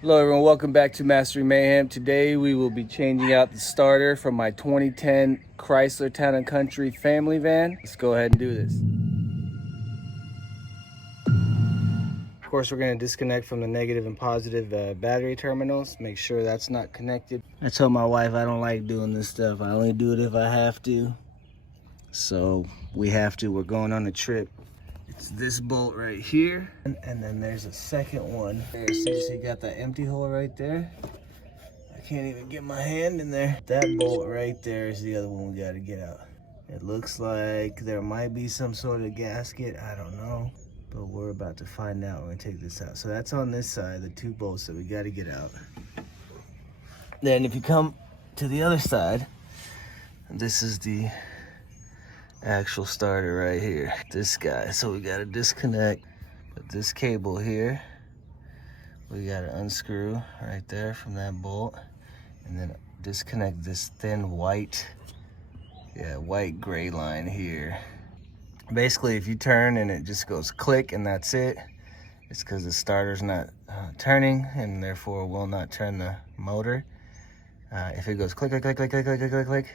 Hello everyone, welcome back to Mastering Mayhem. Today we will be changing out the starter from my 2010 Chrysler Town & Country family van. Let's go ahead and do this. Of course, we're going to disconnect from the negative and positive battery terminals. Make sure that's not connected. I told my wife I don't like doing this stuff. I only do it if I have to. So we have to. We're going on a trip. It's this bolt right here, and then there's a second one there. So you see, you got that empty hole right there. I can't even get my hand in there. That bolt right there is the other one we got to get out. It looks like there might be some sort of gasket. I don't know, but we're about to find out. We're gonna take this out. So that's on this side, the two bolts that we got to get out. Then if you come to the other side, this is the actual starter right here, this guy. So we got to disconnect this cable here. We got to unscrew right there from that bolt, and then disconnect this thin white gray line here. Basically, if you turn and it just goes click and that's it, it's because the starter's not turning, and therefore will not turn the motor. If it goes click click click click click click click click,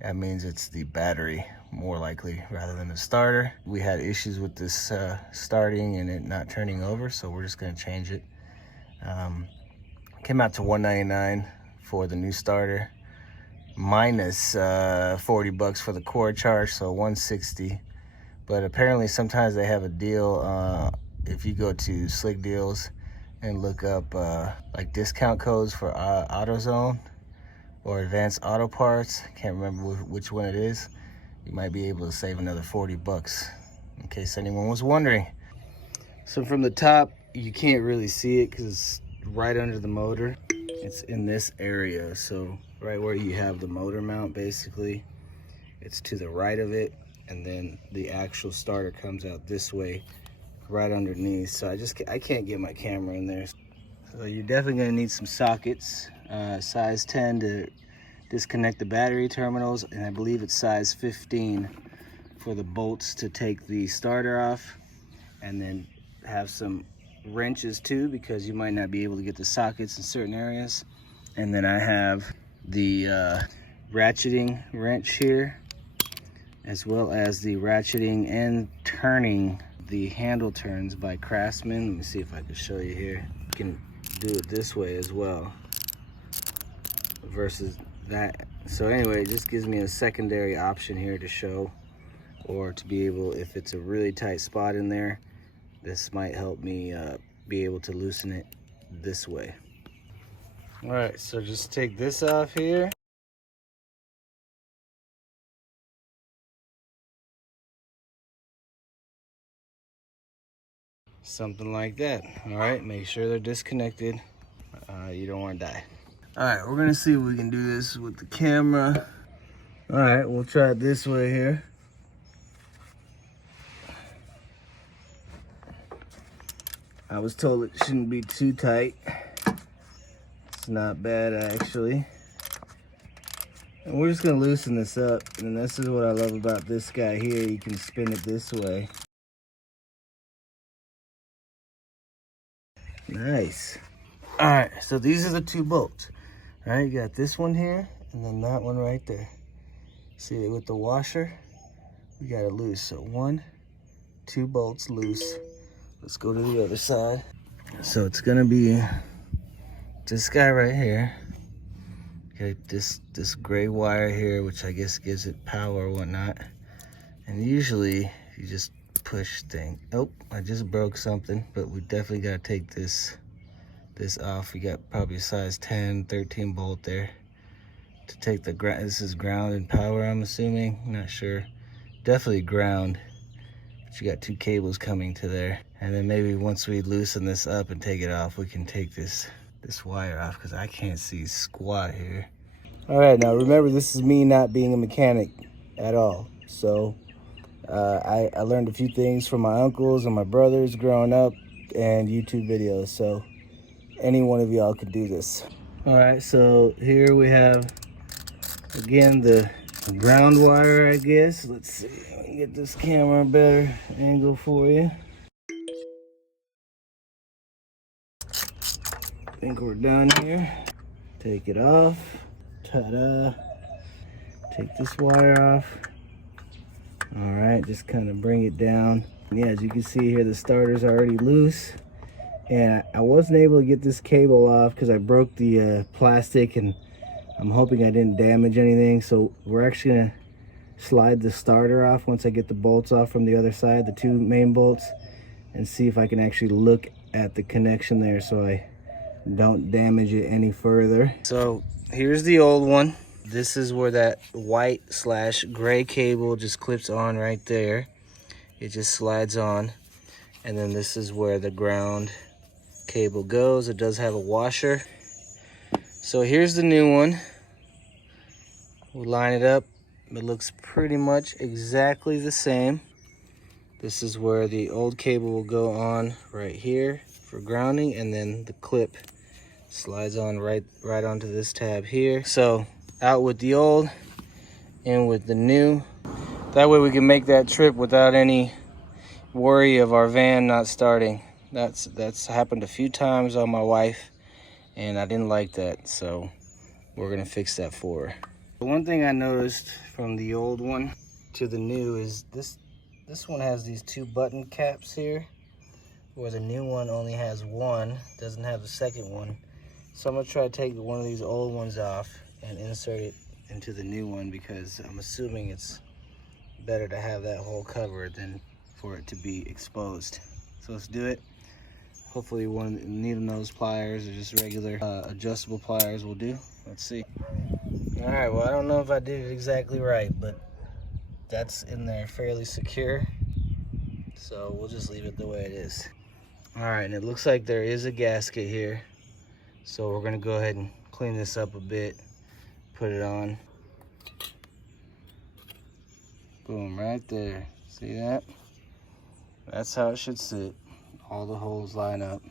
that means it's the battery, more likely, rather than the starter. We had issues with this starting and it not turning over, so we're just gonna change it. Came out to $199 for the new starter, minus 40 bucks for the cord charge, so $160. But apparently sometimes they have a deal if you go to Slick Deals and look up like discount codes for AutoZone or Advanced Auto Parts. Can't remember which one it is. You might be able to save another 40 bucks, in case anyone was wondering. So from the top, you can't really see it because it's right under the motor. It's in this area, so right where you have the motor mount, basically, it's to the right of it, and then the actual starter comes out this way, right underneath. So I can't get my camera in there. So you're definitely gonna need some sockets, size 10 to disconnect the battery terminals, and I believe it's size 15 for the bolts to take the starter off, and then have some wrenches too, because you might not be able to get the sockets in certain areas. And then I have the ratcheting wrench here, as well as the ratcheting and turning the handle turns by Craftsman. Let me see if I can show you here. You can do it this way as well versus that. So anyway, it just gives me a secondary option here to show, or to be able, if it's a really tight spot in there, this might help me be able to loosen it this way. All right, so just take this off here. Something like that. All right, make sure they're disconnected. You don't want to die. All right, we're gonna see if we can do this with the camera. All right, we'll try it this way here. I was told it shouldn't be too tight. It's not bad, actually. And we're just gonna loosen this up. And this is what I love about this guy here. You can spin it this way. Nice. All right, so these are the two bolts. All right, you got this one here, and then that one right there. See it with the washer? We got it loose. So 1, 2 bolts loose. Let's go to the other side. So it's gonna be this guy right here. Okay, this gray wire here, which I guess gives it power or whatnot. And usually you just push thing. Oh, I just broke something, but we definitely gotta take this off. We got probably a size 10, 13 bolt there to take the ground. This is ground and power, I'm assuming. Not sure. Definitely ground. But you got 2 cables coming to there. And then maybe once we loosen this up and take it off, we can take this wire off, because I can't see squat here. All right, now remember, this is me not being a mechanic at all. So I learned a few things from my uncles and my brothers growing up and YouTube videos. So any one of y'all could do this. All right, so here we have, again, the ground wire, I guess. Let's see, I can get this camera a better angle for you. think we're done here. Take it off. Ta-da. Take this wire off. All right, just kind of bring it down. Yeah, as you can see here, the starter's already loose. And I wasn't able to get this cable off because I broke the plastic, and I'm hoping I didn't damage anything. So we're actually gonna slide the starter off once I get the bolts off from the other side, the two main bolts, and see if I can actually look at the connection there so I don't damage it any further. So here's the old one. This is where that white/gray cable just clips on right there. It just slides on. And then this is where the ground cable goes. It does have a washer. So here's the new one. We'll line it up. It looks pretty much exactly the same. This is where the old cable will go on right here for grounding, and then the clip slides on right onto this tab here. So out with the old, in with the new. That way we can make that trip without any worry of our van not starting. That's happened a few times on my wife, and I didn't like that, so we're gonna fix that for her. One thing I noticed from the old one to the new is this one has these two button caps here, where the new one only has one, doesn't have the second one. So I'm gonna try to take one of these old ones off and insert it into the new one, because I'm assuming it's better to have that hole covered than for it to be exposed. So let's do it. Hopefully one needle nose pliers or just regular adjustable pliers will do. Let's see. All right, well, I don't know if I did it exactly right, but that's in there fairly secure. So we'll just leave it the way it is. All right, and it looks like there is a gasket here. So we're gonna go ahead and clean this up a bit, put it on. Boom, right there. See that? That's how it should sit. All the holes line up.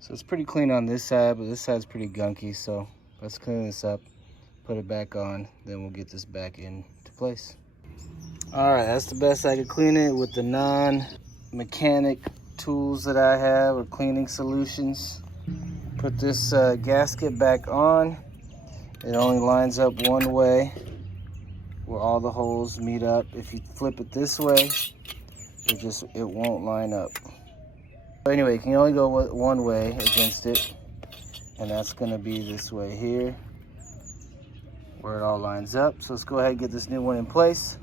So it's pretty clean on this side, but this side's pretty gunky. So let's clean this up, put it back on, then we'll get this back into place. All right, that's the best I could clean it with the non-mechanic tools that I have, or cleaning solutions. Put this gasket back on. It only lines up one way, where all the holes meet up. If you flip it this way, it won't line up. But anyway, you can only go one way against it, and that's gonna be this way here, where it all lines up. So let's go ahead and get this new one in place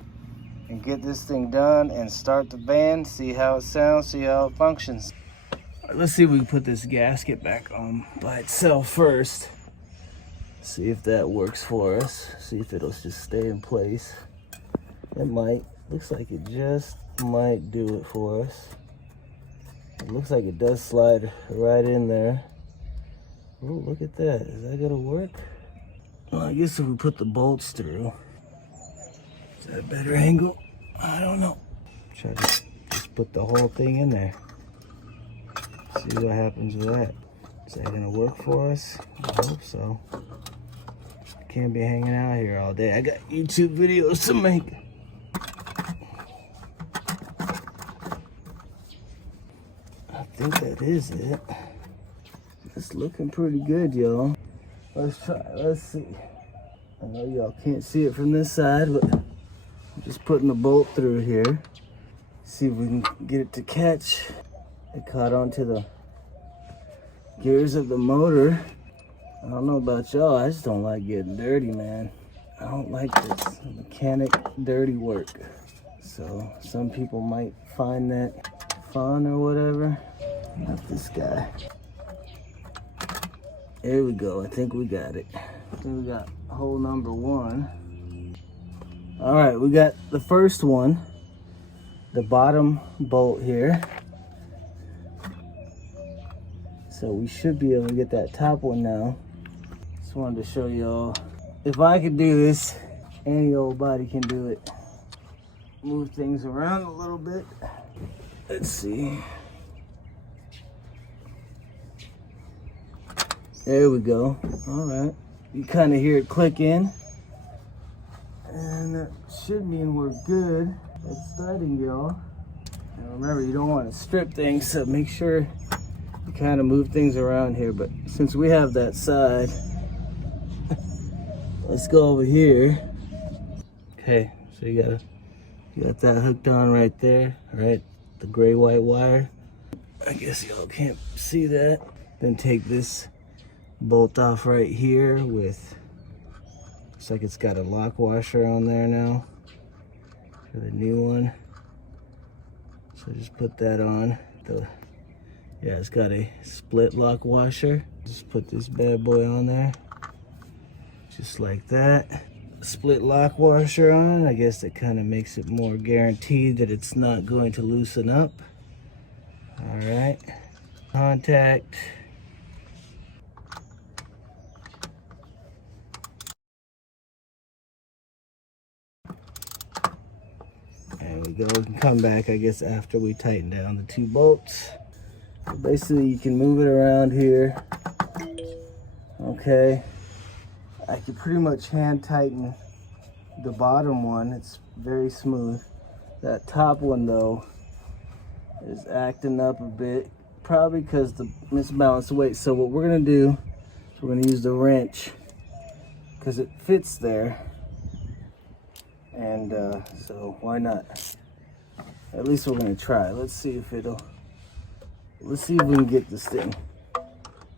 and get this thing done and start the van, see how it sounds, see how it functions. All right, let's see if we can put this gasket back on by itself first. See if that works for us. See if it'll just stay in place. It might. Looks like it just might do it for us. It looks like it does slide right in there. Oh, look at that. Is that gonna work? Well, I guess if we put the bolts through. Is that a better angle? I don't know. Try to just put the whole thing in there. See what happens with that. Is that gonna work for us? I hope so. Can't be hanging out here all day. I got YouTube videos to make. I think that is it. It's looking pretty good, y'all. Let's try. Let's see. I know y'all can't see it from this side, but I'm just putting the bolt through here. See if we can get it to catch. It caught onto the gears of the motor. I don't know about y'all, I just don't like getting dirty, man. I don't like this mechanic dirty work. So some people might find that fun or whatever. Not this guy. There we go, I think we got it. I think we got hole number one. All right, we got the first one, the bottom bolt here. So we should be able to get that top one now. Just wanted to show y'all, if I could do this, any old body can do it. Move things around a little bit. Let's see. There we go. All right. You kind of hear it click in. And that should mean we're good at starting, y'all. And remember, you don't want to strip things, so make sure you kind of move things around here, but since we have that side, let's go over here. Okay, so you got that hooked on right there, right? The gray white wire. I guess y'all can't see that. Then take this bolt off right here with, looks like it's got a lock washer on there now for the new one. So just put that on. Yeah, it's got a split lock washer. Just put this bad boy on there, just like that. Split lock washer on. I guess that kind of makes it more guaranteed that it's not going to loosen up. All right, contact. There we go. We can come back, I guess, after we tighten down the 2 bolts. So basically, you can move it around here. Okay. I can pretty much hand tighten the bottom one. It's very smooth. That top one, though, is acting up a bit, probably because the misbalanced weight. So what we're gonna do is we're gonna use the wrench because it fits there, and so why not? At least we're gonna try. Let's see if we can get this thing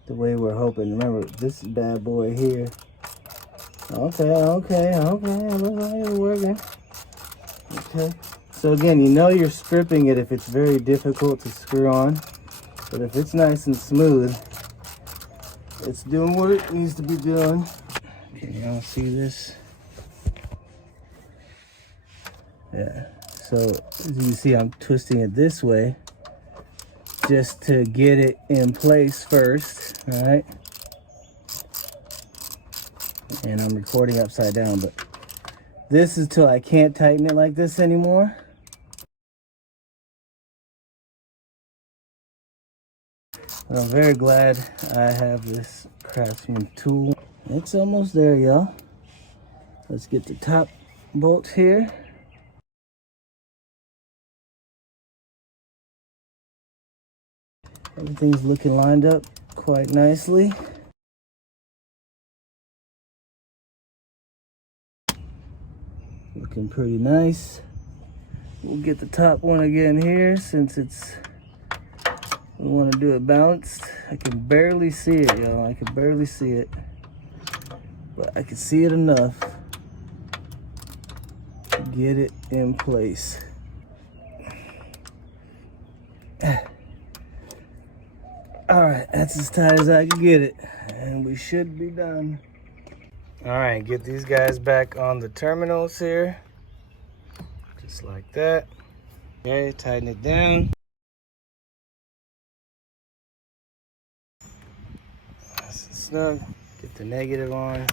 the way we're hoping. Remember, this bad boy here. Okay, looks like it's working. Okay. So again, you know you're stripping it if it's very difficult to screw on, but if it's nice and smooth, it's doing what it needs to be doing. Can y'all see this? Yeah, so as you can see, I'm twisting it this way just to get it in place first, all right? And I'm recording upside down, but this is till I can't tighten it like this anymore. I'm very glad I have this Craftsman tool. It's almost there, y'all. Let's get the top bolt here. Everything's looking lined up quite nicely. Looking pretty nice. We'll get the top one again here since we want to do it balanced. I can barely see it, y'all. I can barely see it, but I can see it enough to get it in place. All right, that's as tight as I can get it, and we should be done. All right, get these guys back on the terminals here, just like that. Okay, tighten it down. Nice and snug. Get the negative on.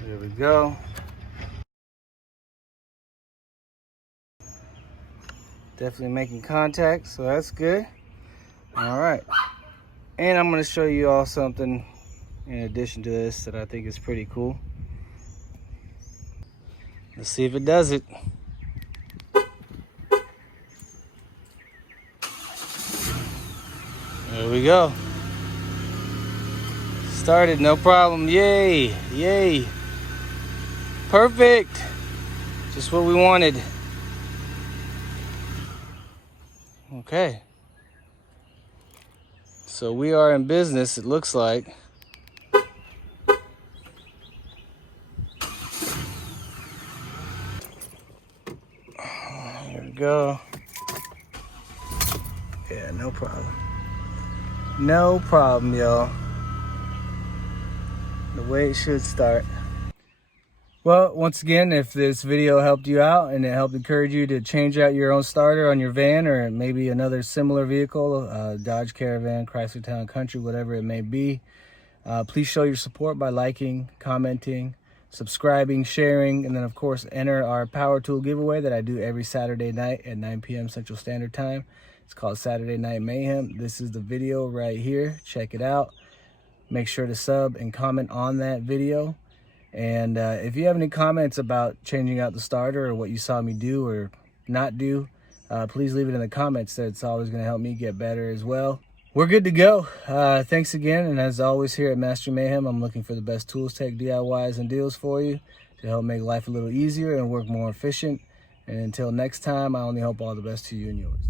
There we go. Definitely making contact, so that's good. All right. And I'm going to show you all something in addition to this that I think is pretty cool. Let's see if it does it. There we go. Started, no problem. Yay, yay. Perfect. Just what we wanted. Okay. So we are in business, it looks like. Here we go. Yeah, no problem. No problem, y'all. The way it should start. Well, once again, if this video helped you out and it helped encourage you to change out your own starter on your van or maybe another similar vehicle, Dodge Caravan, Chrysler Town Country, whatever it may be, please show your support by liking, commenting, subscribing, sharing, and then of course enter our power tool giveaway that I do every Saturday night at 9 p.m. Central Standard Time. It's called Saturday Night Mayhem. This is the video right here. Check it out. Make sure to sub and comment on that video. And if you have any comments about changing out the starter or what you saw me do or not do, please leave it in the comments. That's always going to help me get better as well. We're good to go. Thanks again. And as always here at Master Mayhem, I'm looking for the best tools, tech, DIYs, and deals for you to help make life a little easier and work more efficient. And until next time, I only hope all the best to you and yours.